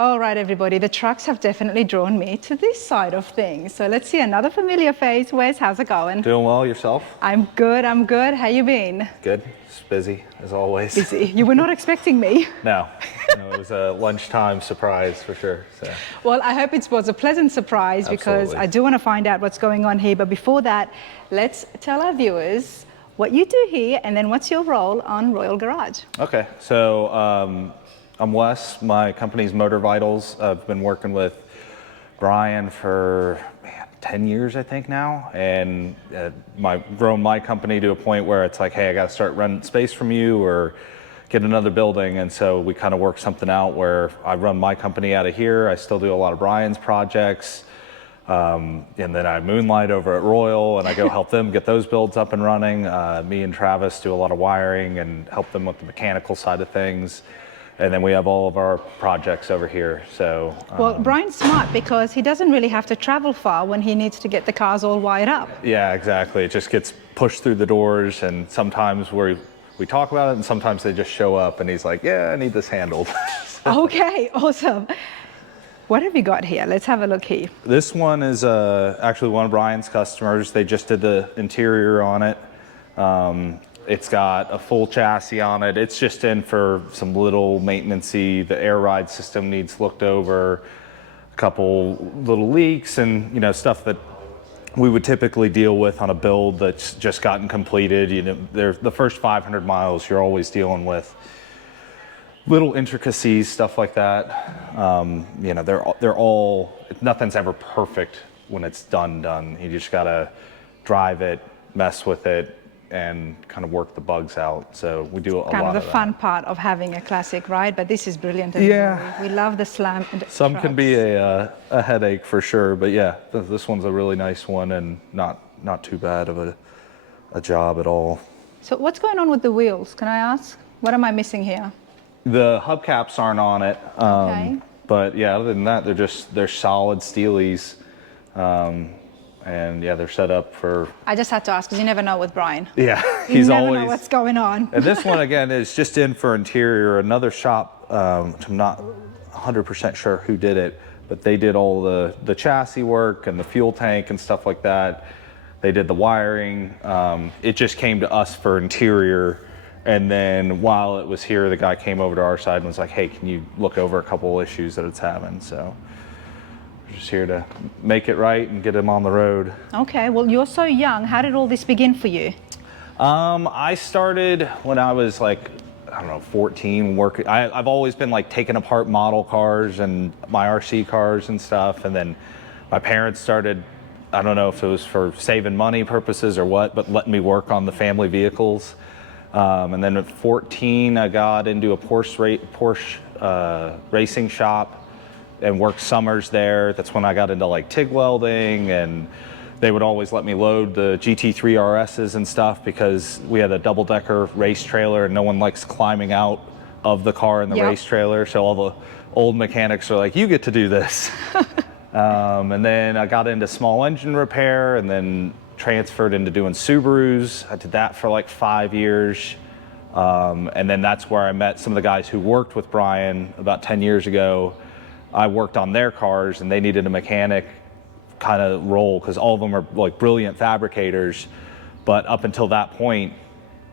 All right, everybody, the trucks have definitely drawn me to this side of things. So let's see another familiar face. Wes, how's it going? Doing well, yourself? I'm good, I'm good. How you been? Good. Just busy, as always. Busy. You were not expecting me. No, it was a lunchtime surprise for sure. So. Well, I hope it was a pleasant surprise because Absolutely. I do want to find out what's going on here. But before that, let's tell our viewers what you do here and then what's your role on Royal Garage. Okay, so I'm Wes. My company's Motor Vitals. I've been working with Brian for 10 years, I think now, and grown my company to a point where it's like, hey, I got to start renting space from you or get another building, and so we kind of work something out where I run my company out of here. I still do a lot of Brian's projects, and then I moonlight over at Royal, and I go help them get those builds up and running. Me and Travis do a lot of wiring and help them with the mechanical side of things. And then we have all of our projects over here. So well, Brian's smart because he doesn't really have to travel far when he needs to get the cars all wired up. Yeah, exactly. It just gets pushed through the doors, and sometimes we talk about it, and sometimes they just show up, and he's like, "Yeah, I need this handled." Okay, awesome. What have you got here? Let's have a look here. This one is actually one of Brian's customers. They just did the interior on it. It's got a full chassis on it. It's just in for some little maintenance-y. The air ride system needs looked over, a couple little leaks, and stuff that we would typically deal with on a build that's just gotten completed. The first 500 miles, you're always dealing with little intricacies, stuff like that. They're all, nothing's ever perfect when it's done. You just gotta drive it, mess with it, and kind of work the bugs out. So we do a lot of that. Kind of the fun part of having a classic ride, but this is brilliant. Yeah. We love the slam. Some trucks. can be a headache for sure, but yeah, this one's a really nice one and not too bad of a job at all. So what's going on with the wheels? Can I ask? What am I missing here? The hubcaps aren't on it. Okay. But yeah, other than that, they're solid steelies. And yeah, they're set up for... I just had to ask because you never know with Brian. Yeah, you never know what's going on. And this one, again, is just in for interior. Another shop, which I'm not 100% sure who did it, but they did all the chassis work and the fuel tank and stuff like that. They did the wiring. It just came to us for interior. And then while it was here, the guy came over to our side and was like, hey, can you look over a couple issues that it's having? So we're just here to make it right and get him on the road. Okay, well, you're so young. How did all this begin for you? I started when I was like, I don't know, 14, working. I've always been like taking apart model cars and my RC cars and stuff. And then my parents started, I don't know if it was for saving money purposes or what, but letting me work on the family vehicles. And then at 14, I got into a Porsche racing shop and worked summers there. That's when I got into like TIG welding, and they would always let me load the GT3 RSs and stuff because we had a double-decker race trailer and no one likes climbing out of the car in the race trailer. So all the old mechanics are like, you get to do this. And then I got into small engine repair and then transferred into doing Subarus. I did that for like 5 years. And then that's where I met some of the guys who worked with Brian about 10 years ago. I worked on their cars and they needed a mechanic kind of role because all of them are like brilliant fabricators. But up until that point,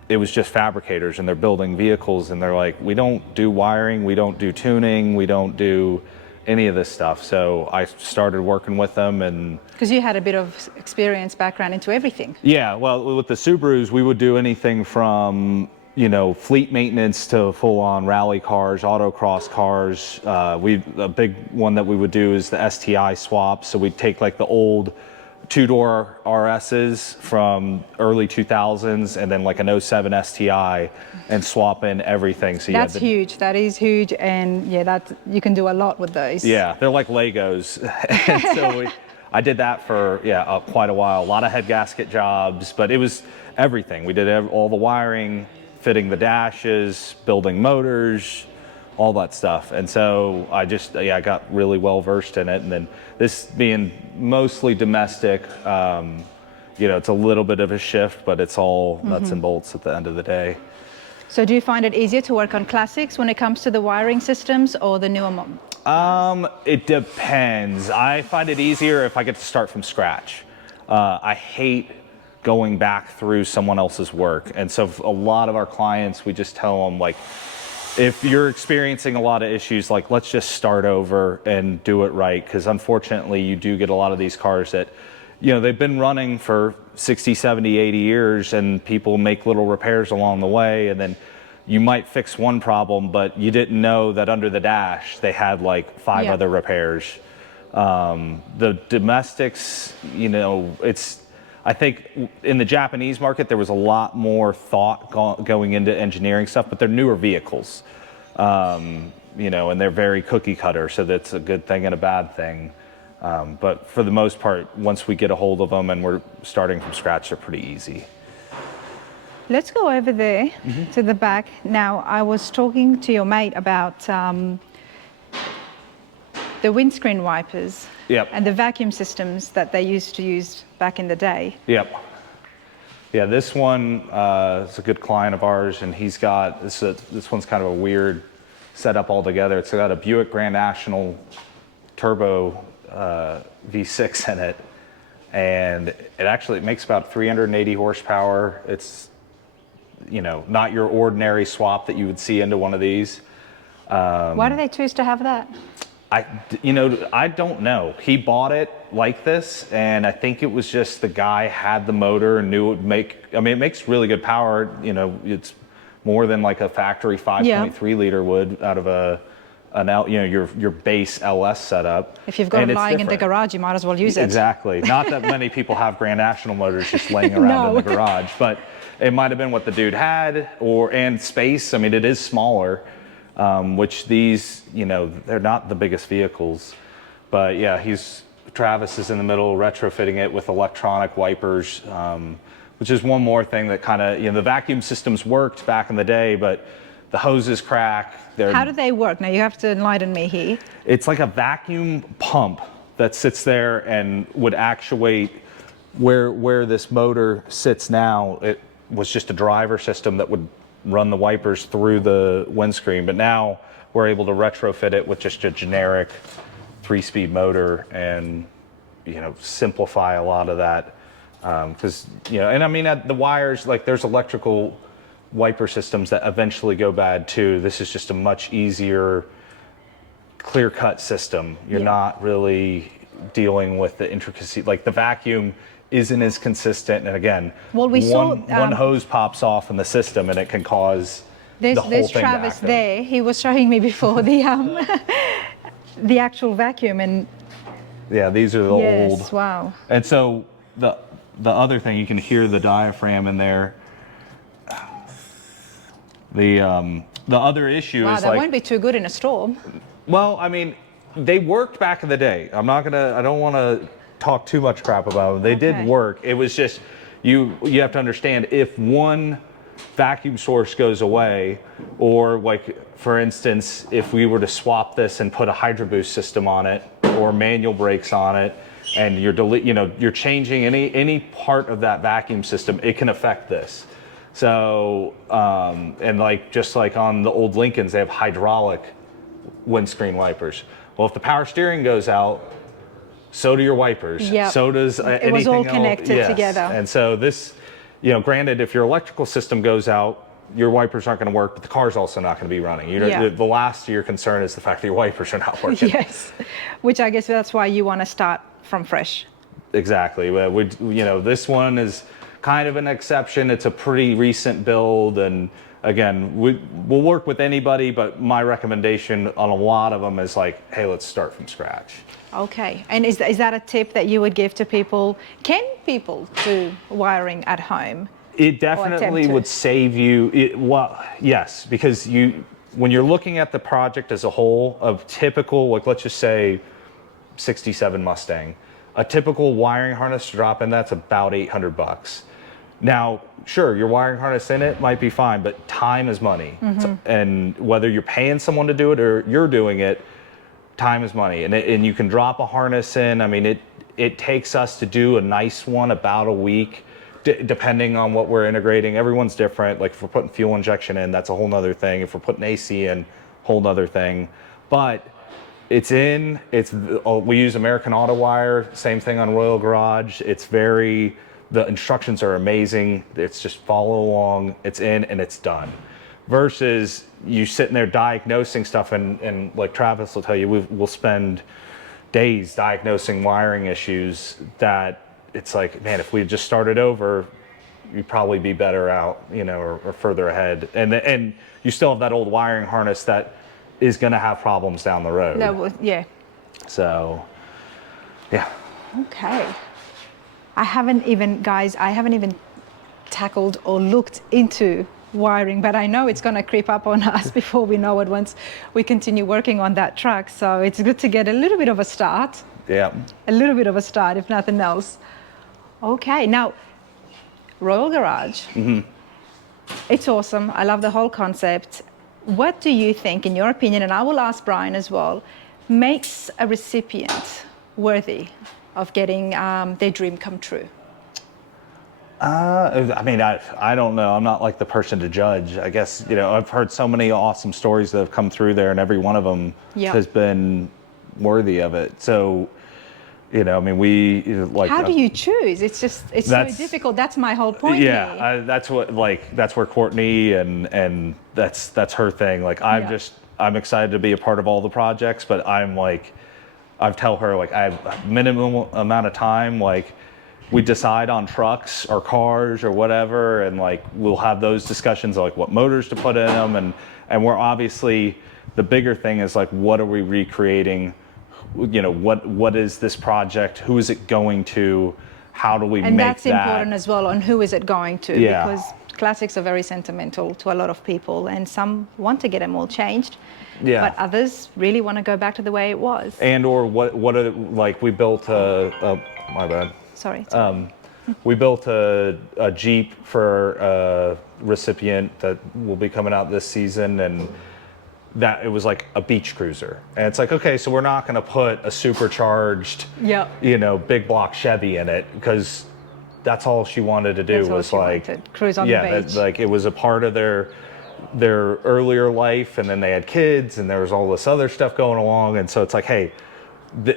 it was just fabricators and they're building vehicles and they're like, we don't do wiring, we don't do tuning, we don't do any of this stuff. So I started working with them. And because you had a bit of experience background into everything. Yeah, well, with the Subarus, we would do anything from, fleet maintenance to full-on rally cars, autocross cars. A big one that we would do is the STI swap. So we'd take like the old two-door RSs from early 2000s and then like an 07 STI and swap in everything. So that's huge. That is huge. And yeah, you can do a lot with those. Yeah, they're like Legos. And so I did that for quite a while. A lot of head gasket jobs, but it was everything. We did all the wiring, fitting the dashes, building motors, all that stuff. And so I got really well versed in it. And then this being mostly domestic, it's a little bit of a shift, but it's all nuts and bolts at the end of the day. So do you find it easier to work on classics when it comes to the wiring systems or the newer It depends. I find it easier if I get to start from scratch. I hate going back through someone else's work. And so a lot of our clients, we just tell them, like, if you're experiencing a lot of issues, like, let's just start over and do it right. Because unfortunately, you do get a lot of these cars that, you know, they've been running for 60, 70, 80 years, and people make little repairs along the way, and then you might fix one problem, but you didn't know that under the dash they had like 5 other repairs. The domestics, you know, I think in the Japanese market there was a lot more thought going into engineering stuff, but they're newer vehicles, you know, and they're very cookie cutter, so that's a good thing and a bad thing. But for the most part, once we get a hold of them and we're starting from scratch, they're pretty easy. Let's go over there to the back. Now, I was talking to your mate about the windscreen wipers and the vacuum systems that they used to use back in the day. Yep. Yeah, this one is a good client of ours, and he's got, this one's kind of a weird setup altogether. It's got a Buick Grand National turbo V6 in it, and it makes about 380 horsepower. It's, you know, not your ordinary swap that you would see into one of these. Why do they choose to have that? I don't know. He bought it like this, and I think it was just the guy had the motor and knew it would make, I mean, it makes really good power. You know, it's more than like a factory 5.3 liter would out of your base LS setup. If you've got it lying in the garage, you might as well use it. Exactly. Not that many people have Grand National motors just laying around in the garage, but it might have been what the dude had, and space. I mean, it is smaller, which these, you know, they're not the biggest vehicles, but yeah, Travis is in the middle retrofitting it with electronic wipers, which is one more thing that kind of, you know, the vacuum systems worked back in the day, but the hoses crack. How do they work? Now you have to enlighten me here. It's like a vacuum pump that sits there and would actuate where this motor sits now. It was just a driver system that would run the wipers through the windscreen, but now we're able to retrofit it with just a generic 3-speed motor and, you know, simplify a lot of that. Because, you know, and I mean, the wires, like, there's electrical wiper systems that eventually go bad too. This is just a much easier, clear-cut system. You're not really dealing with the intricacy. Like, the vacuum isn't as consistent, and again, one hose pops off in the system and it can cause the whole there's thing Travis to there. He was showing me before the the actual vacuum, and yeah, these are the old. Wow. And so the other thing, you can hear the diaphragm in there. The other issue is, that won't be too good in a storm. Well, I mean, they worked back in the day. I don't want to talk too much crap about them. They did work. It was just, you have to understand, if one vacuum source goes away, or like, for instance, if we were to swap this and put a Hydro Boost system on it or manual brakes on it, and you're changing any part of that vacuum system, it can affect this. So, and like, just like on the old Lincolns, they have hydraulic windscreen wipers. Well, if the power steering goes out, so do your wipers. Yep. So does anything It was all else. connected together. And so this, you know, granted, if your electrical system goes out, your wipers aren't going to work, but the car's also not going to be running. The last of your concern is the fact that your wipers are not working. Yes, which I guess that's why you want to start from fresh. Exactly. This one is kind of an exception. It's a pretty recent build, and again, we'll work with anybody, but my recommendation on a lot of them is like, hey, let's start from scratch. Okay, and is that a tip that you would give to people? Can people do wiring at home? It definitely would save you. Well, yes, because when you're looking at the project as a whole, of typical, like, let's just say 67 Mustang, a typical wiring harness to drop in, that's about $800. Now, sure, your wiring harness in it might be fine, but time is money. And whether you're paying someone to do it or you're doing it, time is money. And you can drop a harness in. I mean, it takes us to do a nice one about a week depending on what we're integrating, everyone's different. Like if we're putting fuel injection in, that's a whole nother thing. If we're putting AC in, whole nother thing. But we use American Auto Wire, same thing on Royal Garage. The instructions are amazing. It's just follow along, it's in and it's done. Versus you sitting there diagnosing stuff and like Travis will tell you, we'll spend days diagnosing wiring issues that it's like, man, if we just started over, you'd probably be better out, or further ahead. And you still have that old wiring harness that is going to have problems down the road. No, yeah. So, yeah. Okay. I haven't even tackled or looked into wiring, but I know it's going to creep up on us before we know it once we continue working on that truck. So it's good to get a little bit of a start. Yeah. A little bit of a start, if nothing else. Okay, now, Royal Garage. Mm-hmm. It's awesome. I love the whole concept. What do you think, in your opinion, and I will ask Brian as well, makes a recipient worthy of getting their dream come true? I mean, I don't know. I'm not like the person to judge. I guess, I've heard so many awesome stories that have come through there, and every one of them has been worthy of it. So, I mean, How do you choose? It's so difficult. That's my whole point. Yeah, that's where Courtney and that's her thing. Like, I'm excited to be a part of all the projects, but I tell her, like, I have minimum amount of time, like, we decide on trucks or cars or whatever, and like we'll have those discussions of like what motors to put in them, and we're obviously, the bigger thing is like, what are we recreating? What is this project? Who is it going to? How do we make that? And that's important as well, on who is it going to? Yeah. Because classics are very sentimental to a lot of people, and some want to get them all changed. Yeah. But others really want to go back to the way it was. And or what are, like, we built my bad. Sorry. We built a Jeep for a recipient that will be coming out this season, and that it was like a beach cruiser. And it's like, okay, so we're not going to put a supercharged, big block Chevy in it, because that's all she wanted to do. Was like cruise on the beach. Like it was a part of their earlier life, and then they had kids, and there was all this other stuff going along, and so it's like, hey,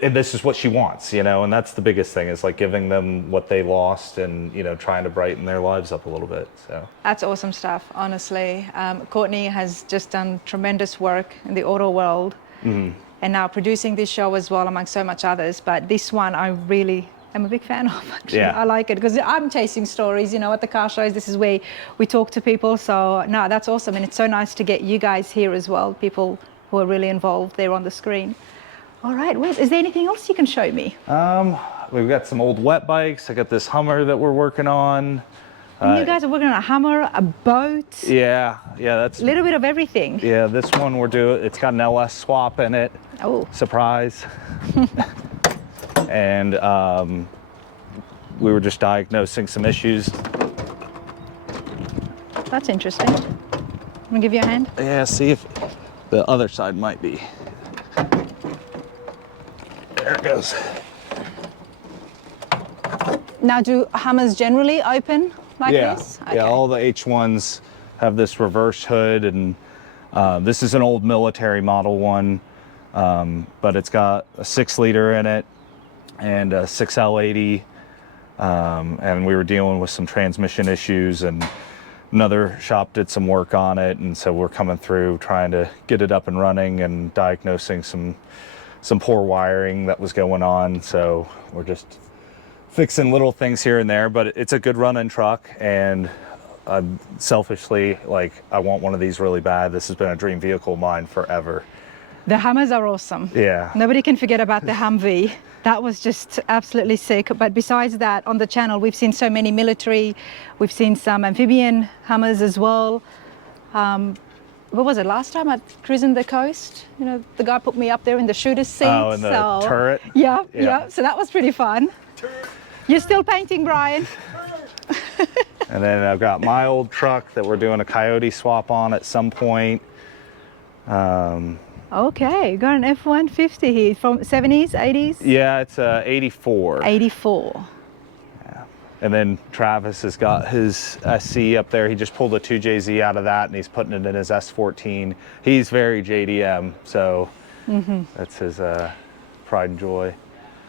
and this is what she wants, and that's the biggest thing, is like giving them what they lost, and trying to brighten their lives up a little bit. So that's awesome stuff, honestly. Courtney has just done tremendous work in the auto world, and now producing this show as well, among so much others. But this one I really am a big fan of, actually. Yeah. I like it because I'm chasing stories, at the car shows. This is where we talk to people. So no, that's awesome, and it's so nice to get you guys here as well, people who are really involved there on the screen. All right, is there anything else you can show me? We've got some old wet bikes. I got this Hummer that we're working on. And you guys are working on a Hummer, a boat. Yeah, that's a little bit of everything. Yeah, this one it's got an LS swap in it. Oh. Surprise. And we were just diagnosing some issues. That's interesting. I'm gonna give you a hand. Yeah, see if the other side might be. There it goes. Now, do Hummers generally open like this? Okay. Yeah, all the H1s have this reverse hood, and this is an old military model one, but it's got a 6-liter in it and a 6L80, and we were dealing with some transmission issues, and another shop did some work on it, and so we're coming through trying to get it up and running and diagnosing some poor wiring that was going on. So we're just fixing little things here and there, but it's a good running truck, and selfishly, I want one of these really bad. This has been a dream vehicle of mine forever. The Hummers are awesome. Yeah. Nobody can forget about the Humvee. That was just absolutely sick. But besides that, on the channel, we've seen so many military, we've seen some amphibian Hummers as well. What was it, last time I cruising the coast? The guy put me up there in the shooter's seat. Oh, in the turret? Yeah. So that was pretty fun. You're still painting, Brian. And then I've got my old truck that we're doing a Coyote swap on at some point. Okay, got an F-150 here from 70s, 80s? Yeah, it's 84. 84. Yeah. And then Travis has got his SC up there. He just pulled a 2JZ out of that and he's putting it in his S14. He's very JDM, so that's his pride and joy.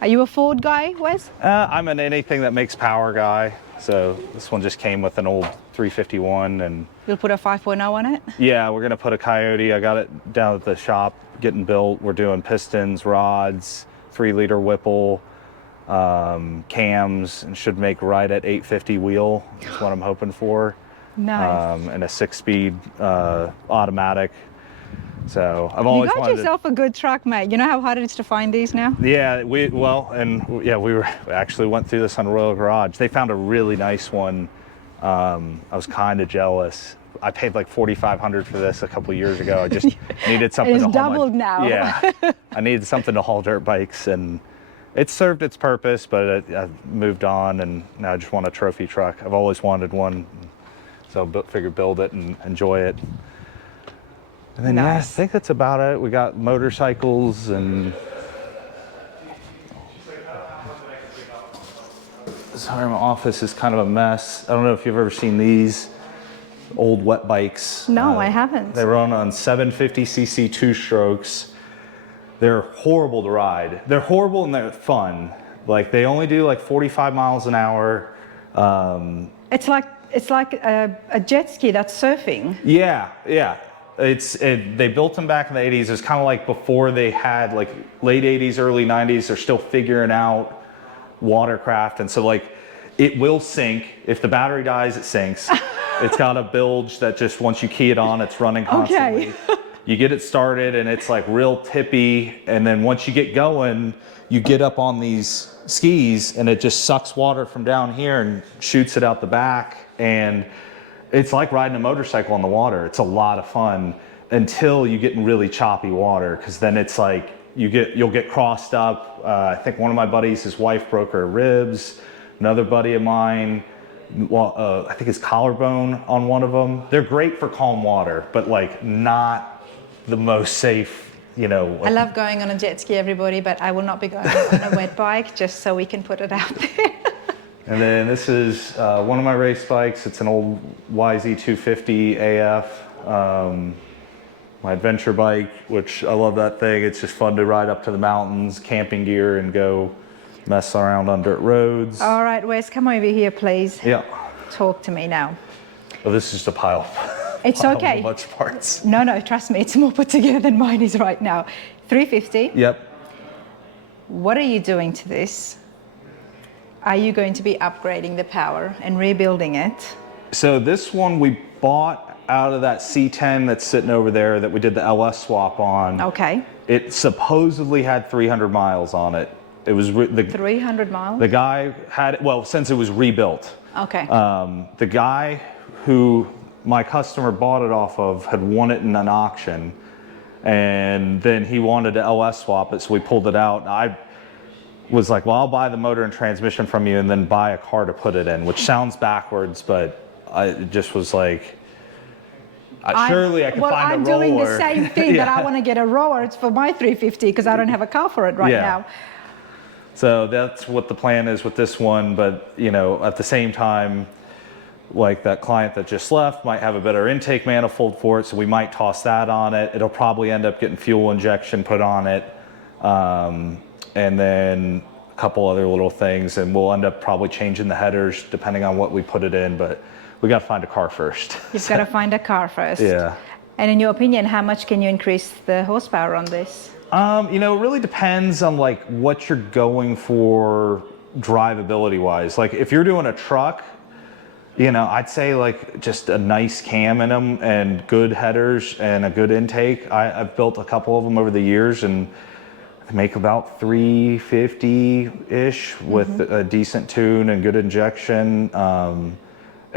Are you a Ford guy, Wes? I'm an anything that makes power guy. So this one just came with an old 351 and You'll put a 5.0 on it? yeah, we're gonna put a Coyote. I got it down at the shop getting built. We're doing pistons, rods, 3-liter Whipple, cams, and should make right at 850 wheel. That's what I'm hoping for. Nice. And a 6-speed automatic. So I've You always got wanted. yourself a good truck, mate. You know how hard it is to find these now? Yeah, we actually went through this on Royal Garage. They found a really nice one. I was kind of jealous. I paid like $4,500 for this a couple of years ago. I just needed something. It's to haul doubled now. Yeah, I needed something to haul dirt bikes, and it served its purpose. But I've moved on, and now I just want a trophy truck. I've always wanted one, so figured build it and enjoy it. And then yeah, I Nice. think that's about it. We got motorcycles and. Sorry, my office is kind of a mess. I don't know if you've ever seen these old wet bikes. No, I haven't. They run on 750cc 2-strokes. They're horrible to ride. They're horrible and they're fun. Like they only do like 45 miles an hour. It's like a jet ski that's surfing. Yeah. They built them back in the 80s. It's kind of like before they had like late 80s, early 90s. They're still figuring out watercraft, and so like it will sink if the battery dies. It sinks. It's got a bilge that just once you key it on, it's running constantly. Okay. You get it started and it's like real tippy, and then once you get going, you get up on these skis and it just sucks water from down here and shoots it out the back, and it's like riding a motorcycle on the water. It's a lot of fun until you get in really choppy water, because then it's like you'll get crossed up. I think one of my buddies, his wife broke her ribs. Another buddy of mine, I think his collarbone on one of them. They're great for calm water, but like not the most safe, you know. I love going on a jet ski, everybody, but I will not be going on a wet bike, just so we can put it out there. And then this is one of my race bikes. It's an old YZ250 AF. My adventure bike, which I love that thing. It's just fun to ride up to the mountains, camping gear, and go mess around on dirt roads. All right, Wes, come over here, please. Yeah. Talk to me now. Oh, this is just a pile. It's Pile okay. of a bunch of parts. No, trust me, it's more put together than mine is right now. 350. Yep. What are you doing to this? Are you going to be upgrading the power and rebuilding it? So this one we bought out of that C10 that's sitting over there that we did the LS swap on. Okay. It supposedly had 300 miles on it. It was 300 miles? the guy had, well, since it was rebuilt. Okay. The guy who my customer bought it off of had won it in an auction, and then he wanted to LS swap it, so we pulled it out. I was like, well, I'll buy the motor and transmission from you and then buy a car to put it in, which sounds backwards, but I just was like, surely I could find a roller. I'm doing the same thing, Yeah. that I want to get a roller for my 350 because I don't have a car for it right Yeah. now. So that's what the plan is with this one, but you know, at the same time, like that client that just left might have a better intake manifold for it, so we might toss that on it. It'll probably end up getting fuel injection put on it, and then a couple other little things, and we'll end up probably changing the headers depending on what we put it in, but we got to find a car first. You've got to find a car first. Yeah. And in your opinion, how much can you increase the horsepower on this? You know, it really depends on like what you're going for drivability wise. Like if you're doing a truck, you know, I'd say like just a nice cam in them and good headers and a good intake. I've built a couple of them over the years and make about 350-ish with a decent tune and good injection. And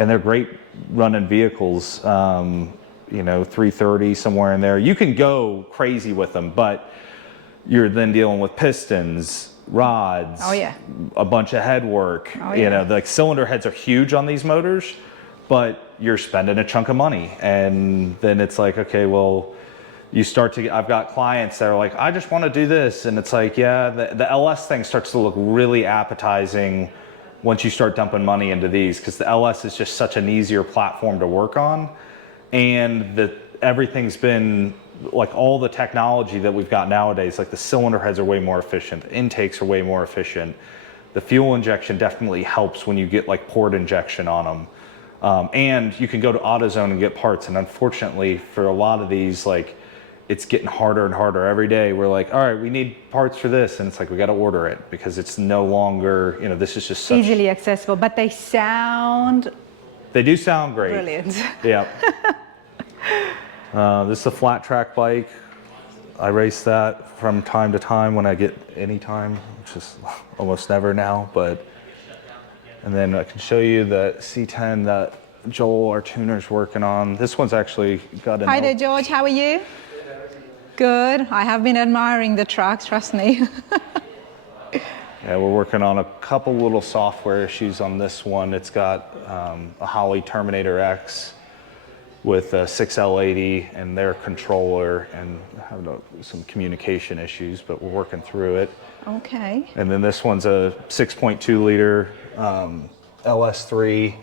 they're great running vehicles, you know, 330 somewhere in there. You can go crazy with them, but you're then dealing with pistons, rods, Oh, yeah. a bunch of head work. Oh, You yeah. know, the cylinder heads are huge on these motors, but you're spending a chunk of money. And then it's like, okay, well, I've got clients that are like, I just want to do this. And it's like, yeah, the LS thing starts to look really appetizing once you start dumping money into these, because the LS is just such an easier platform to work on, and everything's been like all the technology that we've got nowadays, like the cylinder heads are way more efficient, the intakes are way more efficient. The fuel injection definitely helps when you get like port injection on them. And you can go to AutoZone and get parts. And unfortunately for a lot of these, like it's getting harder and harder every day. We're like, all right, we need parts for this. And it's like, we got to order it because it's no longer, you know, this is just such... Easily accessible, but they sound... They do sound great. Brilliant. Yeah. This is a flat track bike. I race that from time to time when I get any time, which is almost never now, but... And then I can show you the C10 that Joel, our tuner's working on. This one's actually got an... Hi there, George. How are you? Good. I have been admiring the truck, trust me. Yeah, we're working on a couple little software issues on this one. It's got a Holley Terminator X with a 6L80 and their controller, and have some communication issues, but we're working through it. Okay. And then this one's a 6.2 liter LS3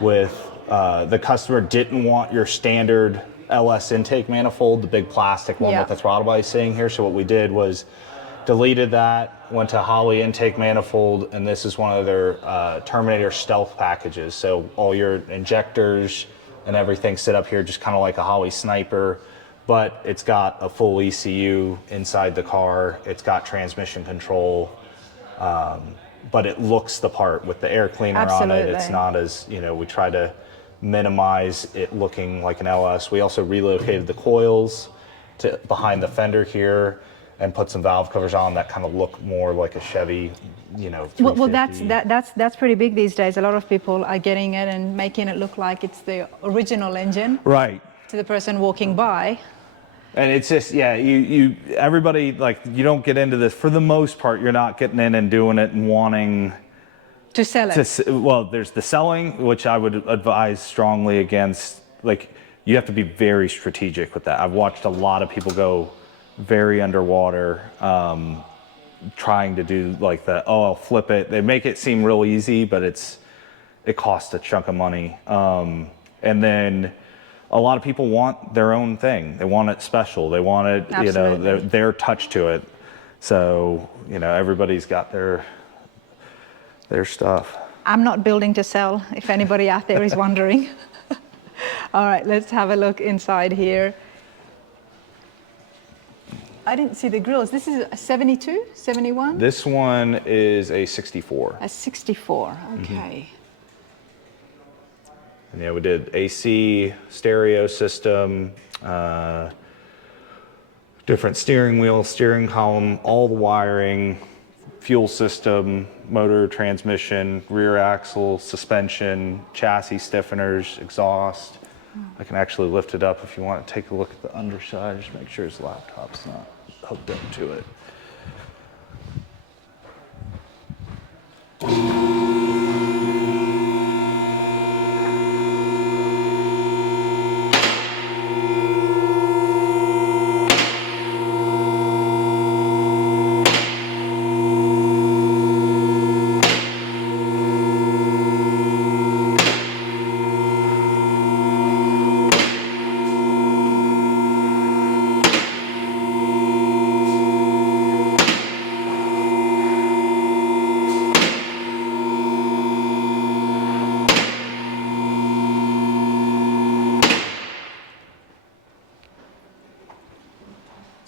with the customer didn't want your standard LS intake manifold, the big plastic one with the throttle body sitting here. So what we did was deleted that, went to Holley intake manifold, and this is one of their Terminator stealth packages. So all your injectors and everything sit up here just kind of like a Holley Sniper, but it's got a full ECU inside the car. It's got transmission control, but it looks the part with the air cleaner on it. It's not as, you know, we try to minimize it looking like an LS. We also relocated the coils to behind the fender here and put some valve covers on that kind of look more like a Chevy, you know, 350. Well, that's pretty big these days. A lot of people are getting it and making it look like it's the original engine. Right. To the person walking by. And it's just, yeah, everybody, like, you don't get into this. For the most part, you're not getting in and doing it and wanting to sell it. Well, there's the selling, which I would advise strongly against. Like, you have to be very strategic with that. I've watched a lot of people go very underwater, trying to do like the, oh, I'll flip it. They make it seem real easy, but it costs a chunk of money. And then a lot of people want their own thing. They want it special. They want it, Absolutely. you know, their touch to it. So, you know, everybody's got their stuff. I'm not building to sell, if anybody out there is wondering. All right, let's have a look inside here. I didn't see the grills. This is a 72, 71? This one is a 64. A 64, okay. And yeah, we did AC, stereo system, different steering wheel, steering column, all the wiring, fuel system, motor, transmission, rear axle, suspension, chassis stiffeners, exhaust. I can actually lift it up if you want to take a look at the underside, just make sure his laptop's not hooked up to it.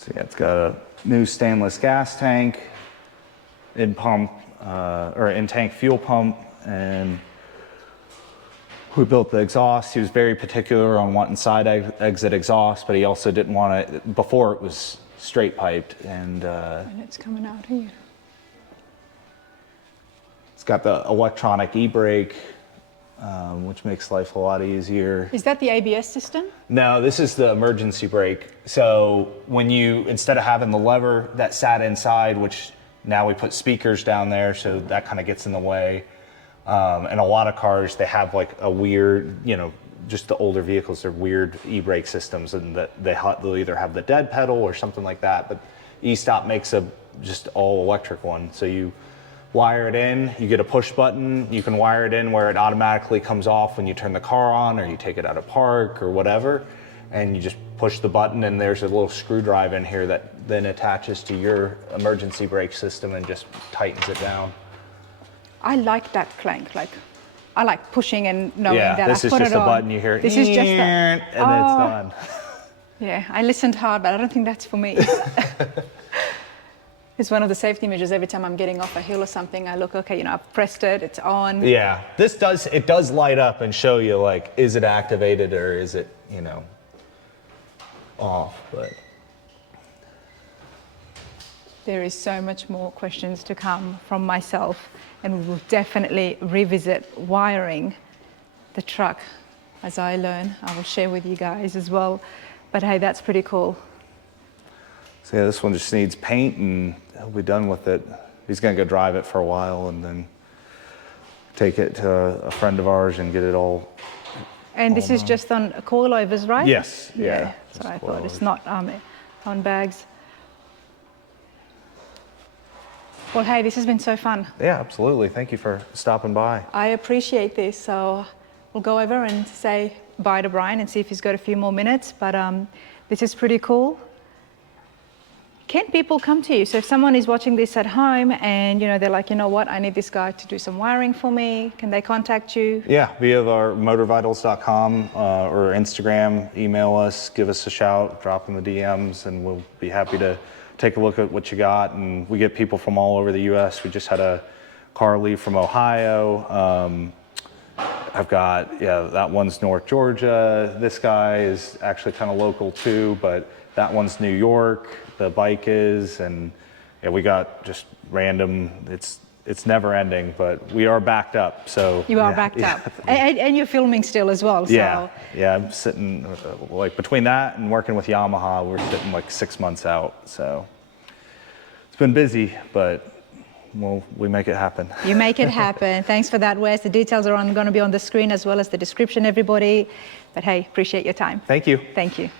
So yeah, it's got a new stainless gas tank, in-tank fuel pump, and we built the exhaust. He was very particular on wanting side exit exhaust, but he also didn't want it, before it was straight piped. And it's coming out here. It's got the electronic e-brake, which makes life a lot easier. Is that the ABS system? No, this is the emergency brake. So when you, instead of having the lever that sat inside, which now we put speakers down there, so that kind of gets in the way. And a lot of cars, they have like a weird, you know, just the older vehicles, they're weird e-brake systems, and that they'll either have the dead pedal or something like that. But e-stop makes a just all electric one. So you wire it in. You get a push button. You can wire it in where it automatically comes off when you turn the car on or you take it out of park or whatever. And you just push the button and there's a little screwdriver in here that then attaches to your emergency brake system and just tightens it down. I like that clank. Like, I like pushing and knowing that this I is put just it a on. button you hear, This is just and it's done. Yeah, I listened hard, but I don't think that's for me. It's one of the safety measures. Every time I'm getting off a hill or something, I look, okay, I've pressed it, it's on. Yeah, it does light up and show you, like, is it activated or is it, off, but. There is so much more questions to come from myself, and we will definitely revisit wiring the truck as I learn. I will share with you guys as well. But hey, that's pretty cool. So yeah, this one just needs paint and he'll be done with it. He's gonna go drive it for a while and then take it to a friend of ours and get it all. And this is just on coilovers, right? Yes. Yeah. So I thought it's not on bags. Well, hey, this has been so fun. Yeah, absolutely. Thank you for stopping by. I appreciate this. So we'll go over and say bye to Brian and see if he's got a few more minutes. But this is pretty cool. Can people come to you? So if someone is watching this at home and they're like, what, I need this guy to do some wiring for me, can they contact you? Yeah, via our motorvitals.com or Instagram, email us, give us a shout, drop in the DMs, and we'll be happy to take a look at what you got. And we get people from all over the US. We just had a car leave from Ohio. I've got, that one's North Georgia. This guy is actually kind of local too, but that one's New York. The bike is, and we got just random. It's never ending, but we are backed up. So you are backed up, and you're filming still as well. So. Yeah. I'm sitting like between that and working with Yamaha, we're sitting like 6 months out. So it's been busy, but we make it happen. You make it happen. Thanks for that, Wes. The details are going to be on the screen as well as the description, everybody. But hey, appreciate your time. Thank you. Thank you.